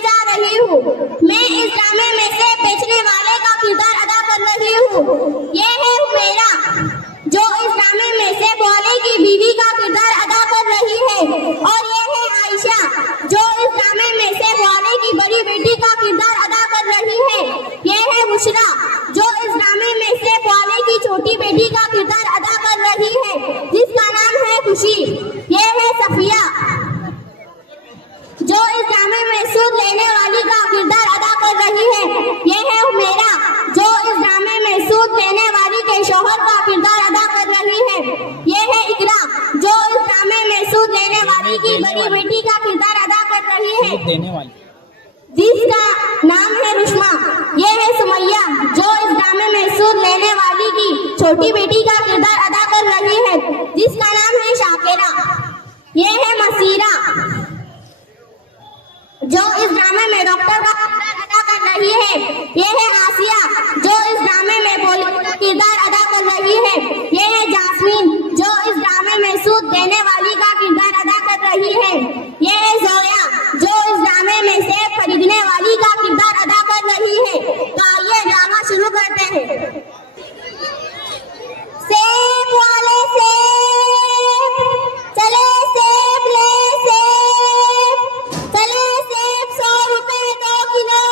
जा रही हूँ। मैं इस ड्रामे में से बेचने वाले का किरदार अदा कर रही हूँ। ये है हुमैरा जो इस ड्रामे में से वाले की बीवी का किरदार अदा कर रही है, और ये है आयशा जो इस ड्रामे में से वाले की बड़ी बेटी का किरदार अदा कर रही है। ये है बुशरा जो इस ड्रामे में से वाले की छोटी बेटी का किरदार अदा कर रही है, जिसका नाम है खुशी। ये है सफिया जो इस ड्रामे में सूद लेने वाली का किरदार अदा कर रही है। ये है हुमैरा जो इस ड्रामे में सूद लेने वाली के शौहर का किरदार अदा कर रही है। ये है इकरा जो इस ड्रामे में सूद लेने वाली की बड़ी बेटी का किरदार अदा कर रही है, जिसका नाम है रुश्मा। ये है सुमैया जो इस ड्रामे में सूद लेने वाली की छोटी बेटी का किरदार अदा कर रही है, जिसका नाम है शाकिरा। ये है मसीरा जो इस ड्रामे में डॉक्टर का किरदार अदा कर रही है। ये है आसिया जो इस ड्रामे में पुलिस का किरदार अदा कर रही है। ये है जास्मीन जो इस ड्रामे में सूद देने वाली का किरदार अदा कर रही है। ये है जोया जो इस ड्रामे में सेब खरीदने वाली का किरदार अदा कर रही है। तो आइए ड्रामा शुरू करते हैं। सेब वाले सेब चले, सेब ले सेब चले, सेब 100 रुपए 2 किलो।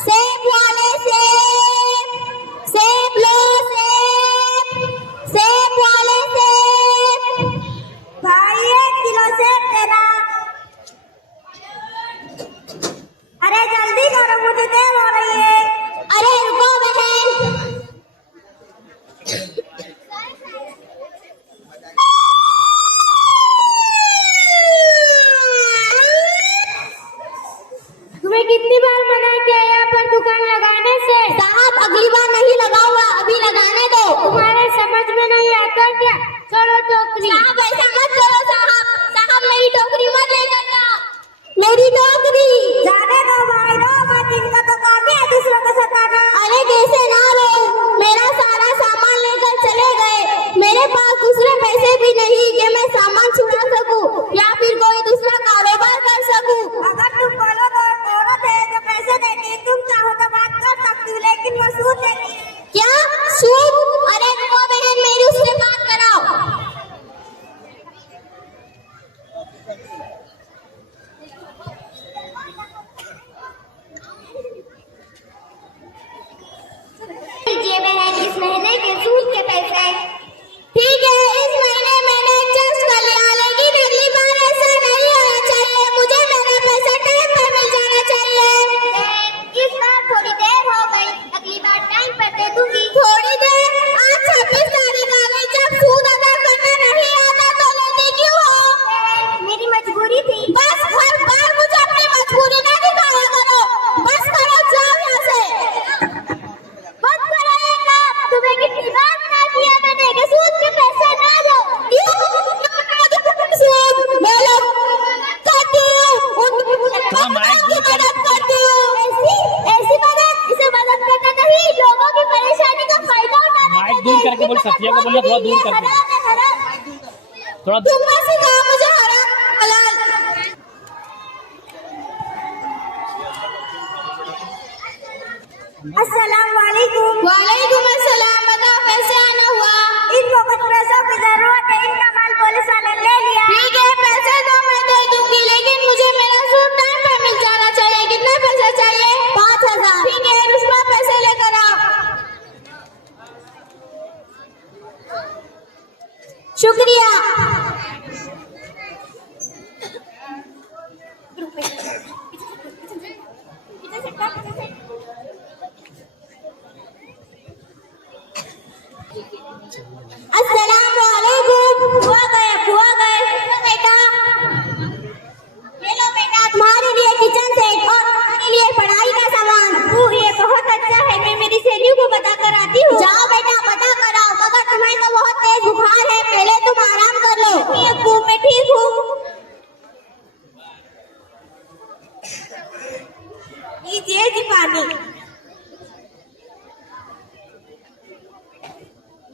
सेब वाले सेब, सेब लो सेब, सेब वाले सेब। भाई 1 किलो सेब देना। अरे जल्दी करो, मुझे देर हो रही है। अरे रुको बहन। तुम्हें कितनी बार मना किया यहाँ पर दुकान लगाने से? साहब अगली बार नहीं लगाऊंगा, अभी लगाने दो। तुम्हारे समझ में नहीं आता क्या? छोड़ो टोकरी। साहब ऐसा मत करो साहब। साहब मेरी टोकरी मत ले जाना। मेरी टोकरी जाने दो भाई, रो मत, इनका तो काम है दूसरों को सताना। अरे कैसे ना रो, मेरा सारा सामान लेकर चले गए। मेरे पास दूसरे पैसे भी नहीं कि मैं सामान छुड़ा सकूं या फिर कोई दूसरा कारोबार कर सकूं। अगर तुम बोलो तो औरत है तो पैसे देती, तुम चाहो तो बात कर सकती हो, लेकिन वो सूद देती है। क्या सूद? अरे वो बहन मेरी उससे बात कराओ। लीजिए बहन इस महीने के सूद के पैसे। ठीक है, इस महीने मैंने एडजस्ट कर लिया, लेकिन अगली बार ऐसा नहीं होना चाहिए। मुझे मेरा पैसा टाइम पर मिल जाना चाहिए। इस बार थोड़ी देर हो गई, अगली बार टाइम पर दे दूंगी। थोड़ी देर? आज 26 तारीख आ गई, जब सूद अदा करना नहीं आता तो लेती क्यों हो? मेरी मजबूरी थी। बस हर बार मुझे अपनी मजबूरी ना दिखाया करो। बस करो, जाओ यहाँ से। बस करो ये काम। तुम्हें कितनी बार मना किया मैंने कि सूद के पैसे ना लो। क्यों? सूद मैं लो करती हूँ, उनकी मदद करती हूँ। ऐसी मदद, इसे मदद करना नहीं, लोगों की परेशानी का फायदा उठाना। माइक दूर करके बोल, सफिया को बोलना थोड़ा दूर करके। थोड़ा तुम बस सिखाओ मुझे हराम हलाल। अस्सलाम वालेकुम। वालेकुम अस्सलाम। बताओ कैसे आना हुआ? इनको कुछ पैसों की जरूरत है, इनका माल पुलिस वाले ले लिया। ठीक है, पैसे तो मैं दे दूंगी, लेकिन मुझे मेरा सूद टाइम पर मिल जाना चाहिए। कितना पैसा चाहिए? 5000। ठीक है, रुश्मा पैसे लेकर आओ। शुक्रिया। अस्सलाम वालेकुम। हुआ गए बेटा। ये लो बेटा तुम्हारे लिए किचन सेट और तुम्हारे लिए पढ़ाई का सामान। ये बहुत अच्छा है, मैं मेरी सहेलियों को बता कर आती हूँ। जाओ बेटा बता कर आओ, मगर तुम्हें तो बहुत तेज बुखार है, पहले तुम आराम कर लो। मैं ठीक हूँ। लीजिए जी पानी।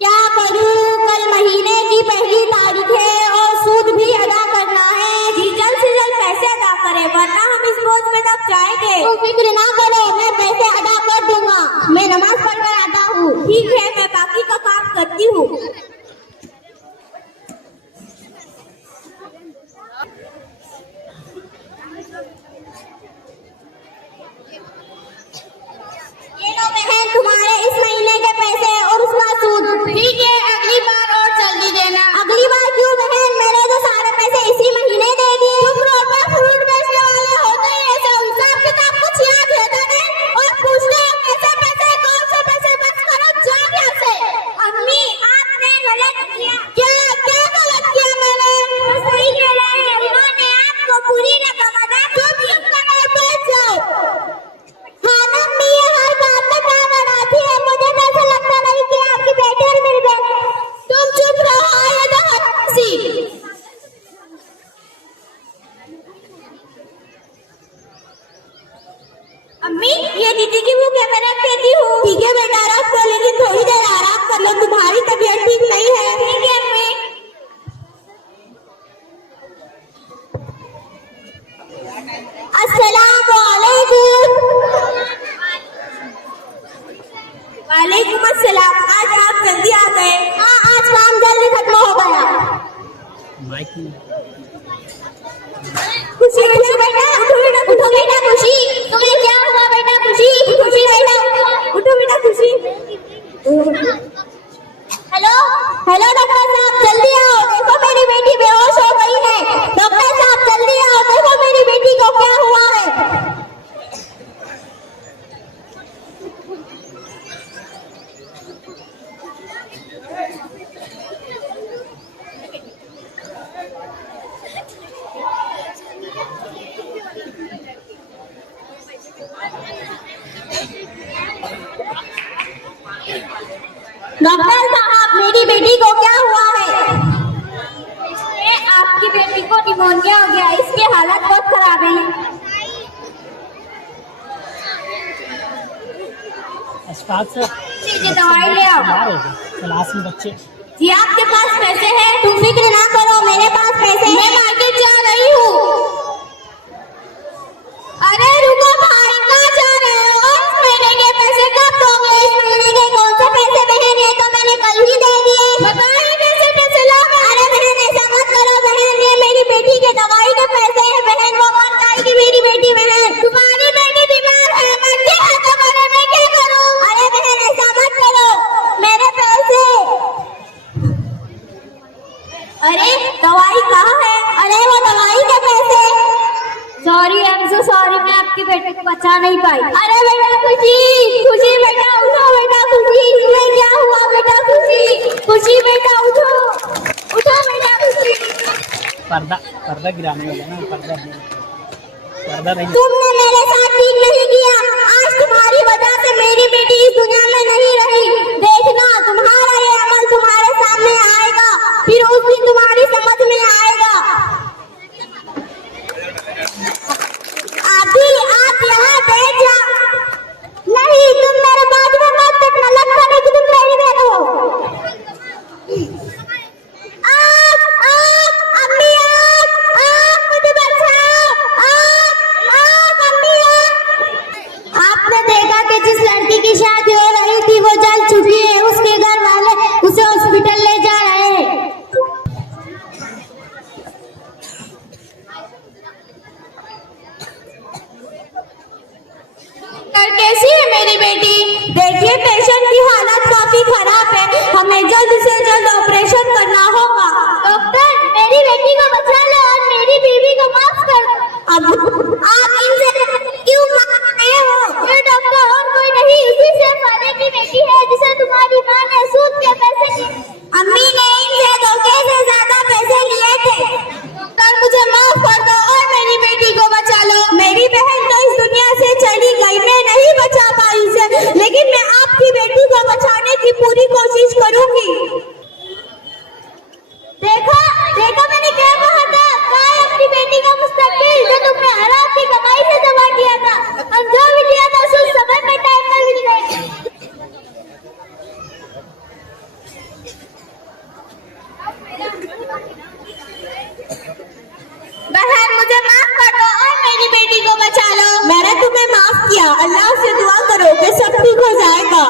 क्या करूं, कल महीने की पहली तारीख है और सूद भी अदा करना है। जी जल्द से जल्द पैसे अदा करें, वरना हम इस बोझ में तक जाएंगे। तुम फिक्र ना करो, मैं पैसे अदा कर दूंगा। मैं नमाज पढ़कर आता हूँ। ठीक है, मैं बाकी का काम करती हूँ। ये लो बहन, तुम्हारे इस महीने के पैसे और उसका सूद। ठीक है, अगली बार और जल्दी देना। अगली बार क्यों बहन, मैंने तो सारे पैसे इसी महीने दे दिए। तुम रोड पर फ्रूट बेचने वाले हो गए, ऐसे हिसाब किताब कुछ याद रहता नहीं और पूछते हो कैसे पैसे, कौन से पैसे बच करो, जाओ यहाँ से। अम्मी, आपने गलत किया। क्या क्या गलत किया मैंने? तो सही कह रहे हैं, उन्होंने आपको पूरी रकम अदा कर दी। बैठ जाओ। हाँ ना अम्मी, ये हर बात में टांग अड़ाती है। मुझे तो ऐसा लगता नहीं कि आपकी बेटी और मेरी बेटी। तुम चुप रहो, ये तो हंसी। अम्मी, ये दीदी की मुंह क्या मैं रख देती हूँ। ठीक है बेटा, रख दो, लेकिन थोड़ी देर आराम कर लो, तुम्हारी तबीयत ठीक नहीं है। ठीक है अम्मी। अस्सलाम वालेकुम। वालेकुम अस्सलाम। आज आप जल्दी आ गए। हाँ, आज काम जल्दी खत्म हो गया। माइक में खुशी खुशी बेटा, उठो बेटा खुशी। तुम्हें क्या हुआ बेटा खुशी? खुशी बेटा, उठो बेटा खुशी। हेलो हेलो डॉक्टर साहब, जल्दी आओ, देखो मेरी बेटी बेहोश हो गई है। डॉक्टर साहब जल्दी आओ, देखो मेरी बेटी को क्या हुआ है। डॉक्टर साहब, मेरी बेटी को क्या हुआ है? आपकी बेटी को निमोनिया हो गया, इसकी हालत बहुत खराब है। अस्पताल से दवाई ले आओ। क्लास में बच्चे। जी आपके पास पैसे हैं? तुम फिक्र ना करो, मेरे पास पैसे हैं। मैं मार्केट जा रही हूँ। अरे रुको भाई, कहाँ जा रहे हो? इस महीने के पैसे कब दोगे? इस महीने के कौन से पैसे बहन? ये तो मैंने कल ही दे दिए। बताइए कैसे पैसे लाओगे? अरे बहन ऐसा मत करो बहन, ये मेरी बेटी के दवाई के पैसे हैं बहन। वो मर जाएगी मेरी बेटी बहन। तुम्हारी बेटी बीमार है, मरती है तो मरे, मैं क्या करूँ? अरे बहन ऐसा मत करो, मेरे पैसे। अरे दवाई कहाँ है? अरे वो दवाई के पैसे। Sorry, I am so sorry, मैं आपके बेटे को बचा नहीं पाई। अरे बेटा खुशी, खुशी बेटा उठो, बेटा खुशी, तुम्हें क्या हुआ बेटा खुशी? खुशी बेटा उठो, उठो बेटा खुशी। पर्दा गिराने वाला ना, पर्दा नहीं। तुमने मेरे साथ ठीक नहीं किया। आज तुम्हारी वजह से मेरी बेटी इस दुनिया में नहीं रही। देखना, तुम्हारा ये अमल तुम्हारे सामने आएगा, फिर उस दिन तुम्हारी समझ में आएगा। अभी आप यहाँ बैठ जाओ। नहीं, तुम मेरे बाजू में मत बैठना, लगता नहीं कि तुम मेरी बहन हो। अम्मी मुझे बचाओ। अम्मी आपने देखा कि जिस लड़की की शादी हो रही थी वो जल चुकी है। उसके घर वाले उसे हॉस्पिटल ले जा रहे हैं। कैसी है मेरी बेटी? देखिए पेशेंट की हालत काफी खराब है, हमें जल्द से जल्द ऑपरेशन करना होगा। डॉक्टर, मेरी बेटी को बचा लो और मेरी बीवी को माफ कर दो। अब आप इनसे क्यों मांग रहे हो? ये डॉक्टर और कोई नहीं, इसी से वाले की बेटी है जिसे तुम्हारी माँ ने सूद के पैसे दिए। अम्मी ने इनसे धोखे से ज्यादा पैसे लिए थे। डॉक्टर मुझे माफ कर दो और मेरी बेटी को बचा लो। मेरी बहन तो इस दुनिया से चली गई, मैं नहीं बचा पाई उसे, लेकिन मैं आपकी बेटी को बचाने की पूरी कोशिश करूंगी। अल्लाह से दुआ करो कि सब ठीक हो जाएगा।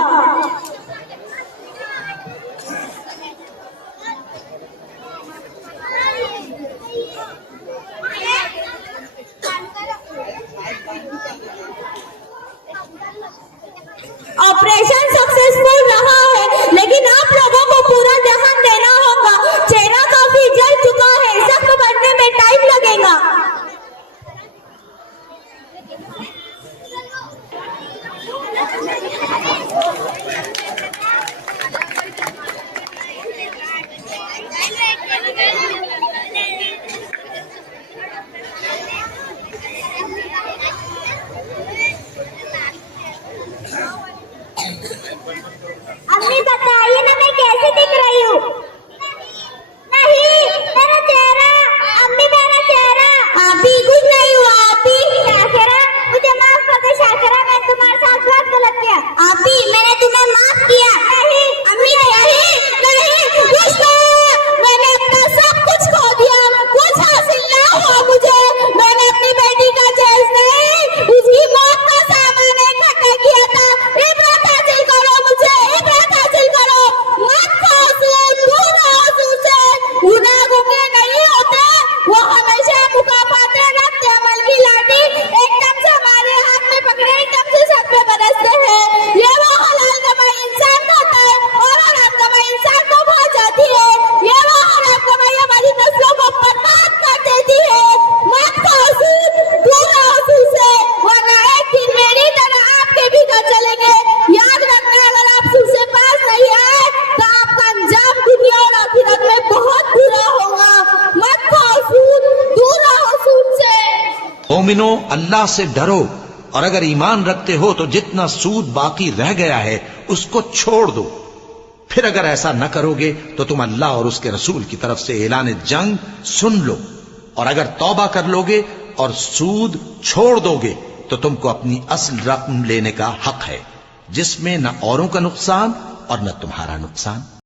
ऑपरेशन सक्सेसफुल रहा है, लेकिन आप लोगों को पूरा ध्यान देना होगा। चेहरा काफी जल चुका है, सख्त बनने में टाइम लगेगा। अम्मी बताइए ना मैं कैसे दिख रही हूँ? नहीं, मेरा चेहरा। अम्मी मेरा चेहरा। अभी कुछ नहीं हुआ। अभी शाकिरा मुझे माफ कर दे। शाकिरा मैंने तुम्हारे साथ बहुत गलत किया। अभी मैंने तुम्हें माफ किया। नहीं अम्मी, नहीं पुष्पा, मैंने अपना सब कुछ खो दिया, कुछ हासिल ना हुआ मुझे। मैंने अपनी बेटी का चेस नहीं, उसकी मौत का सामान इकट्ठा किया था। इबरत हासिल करो मुझे, इबरत हासिल करो। मत खाओ, दूर रहो उससे। गुनाह गुंगे नहीं होते, वो हमेशा मुकाफाते रखते। अमल की लाठी एकदम से हमारे हाथ में पकड़े, एकदम से सब पे बरसते हैं। ये वो हलाल कमाई इंसान खाता है और हराम कमाई इंसान को भा जाती है। ये वो हराम कमाई हमारी नस्लों को बर्बाद कर देती है। मत खाओ सूद, दूर रहो सूद से, वरना एक दिन मेरी तरह आपके भी घर चलेंगे। याद रखना, अगर आप सूद से पास नहीं आए तो आपका अंजाम दुनिया और आखिरत में बहुत बुरा होगा। मत खाओ सूद, दूर रहो सूद से। मोमिनो, अल्लाह से डरो, और अगर ईमान रखते हो तो जितना सूद बाकी रह गया है उसको छोड़ दो। फिर अगर ऐसा न करोगे तो तुम अल्लाह और उसके रसूल की तरफ से ऐलान जंग सुन लो, और अगर तौबा कर लोगे और सूद छोड़ दोगे तो तुमको अपनी असल रकम लेने का हक है, जिसमें न औरों का नुकसान और न तुम्हारा नुकसान।